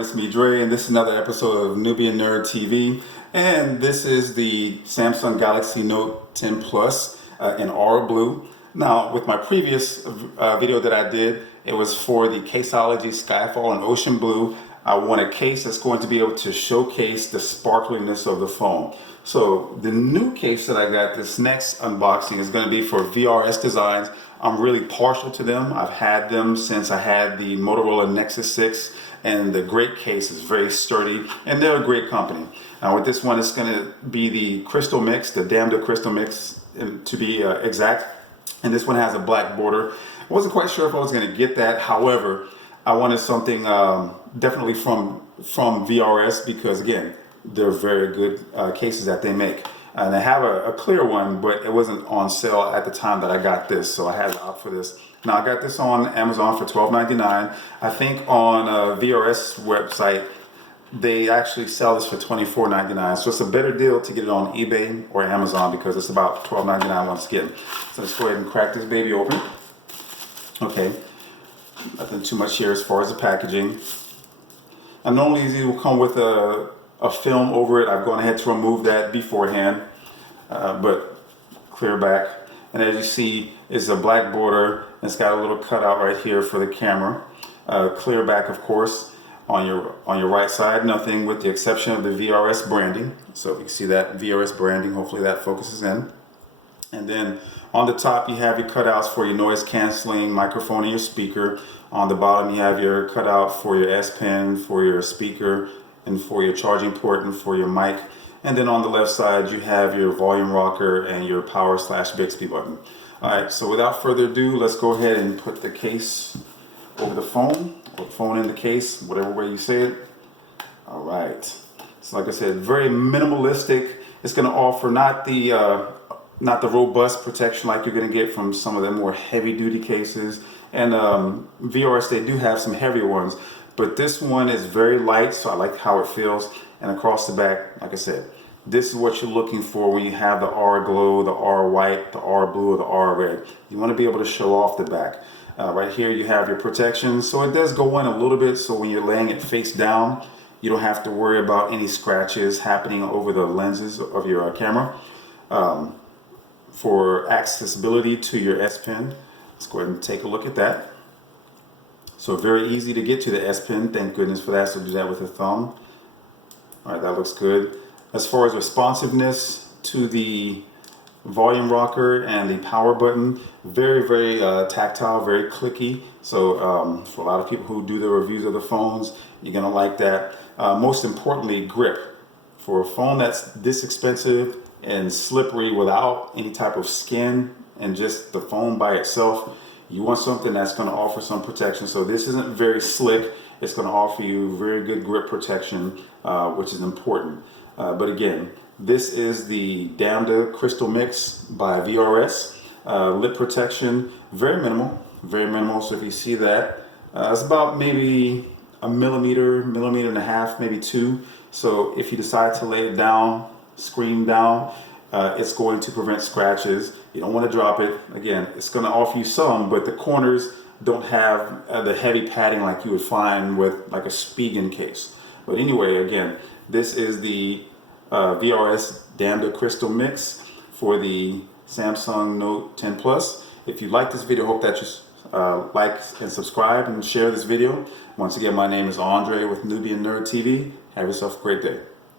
it's me Dre, and this is another episode of Nubian Nerd TV. And this is the Samsung Galaxy Note 10 Plus in Aura Blue. Now, with my previous video that I did, it was for the Caseology Skyfall and Ocean Blue. I want a case that's going to be able to showcase the sparkliness of the phone. So the new case that I got, this next unboxing, is going to be for VRSDesign. I'm really partial to them. I've had them since I had the Motorola Nexus 6, and the great case is very sturdy, and they're a great company. Now with this one, it's going to be the Crystal Mixx, the Damda Crystal Mixx to be exact, and this one has a black border. I wasn't quite sure if I was going to get that. However, I wanted something definitely from VRS, because again, they're very good cases that they make. And I have a clear one, but it wasn't on sale at the time that I got this, so I had to opt for this. Now I got this on Amazon for $12.99. I think on VRS website they actually sell this for $24.99, so it's a better deal to get it on eBay or Amazon, because it's about $12.99 once again. So let's go ahead and crack this baby open. Okay, nothing too much here as far as the packaging. And normally these will come with a film over it. I've gone ahead to remove that beforehand, but clear back. And as you see, it's a black border. It's got a little cutout right here for the camera. Clear back, of course, on your right side. Nothing with the exception of the VRS branding. So you can see that VRS branding. Hopefully that focuses in. And then on the top, you have your cutouts for your noise canceling microphone and your speaker. On the bottom, you have your cutout for your S Pen, for your speaker, and for your charging port, and for your mic. And then on the left side, you have your volume rocker and your power/Bixby button. All right, so without further ado, let's go ahead and put the case over the phone, or the phone in the case, whatever way you say it. All right, so like I said, very minimalistic. It's going to offer not the robust protection like you're going to get from some of the more heavy-duty cases. And VRS, they do have some heavier ones, but this one is very light, so I like how it feels. And across the back, like I said, this is what you're looking for when you have the Aura Glow, the Aura White, the Aura Blue, or the Aura Red. You want to be able to show off the back. Right here you have your protection, so it does go in a little bit, so when you're laying it face down, you don't have to worry about any scratches happening over the lenses of your camera. For accessibility to your S Pen, let's go ahead and take a look at that. So very easy to get to the S Pen, thank goodness for that, so do that with a thumb. All right, that looks good. As far as responsiveness to the volume rocker and the power button, very, very tactile, very clicky. So for a lot of people who do the reviews of the phones, you're gonna like that. Most importantly, grip. For a phone that's this expensive and slippery without any type of skin and just the phone by itself, you want something that's going to offer some protection. So this isn't very slick. It's going to offer you very good grip protection, which is important. But again, this is the Damda Crystal Mixx by VRS. Lip protection, very minimal, very minimal. So if you see that, it's about maybe a millimeter and a half, maybe 2. So if you decide to lay it down, screen down, it's going to prevent scratches. You don't want to drop it. Again, it's going to offer you some, but the corners don't have the heavy padding like you would find with like a Spigen case. But anyway, again, this is the VRS Damda Crystal Mixx for the Samsung Note 10 Plus. If you like this video, hope that you like and subscribe and share this video. Once again, my name is Andre with Nubian Nerd TV. Have yourself a great day.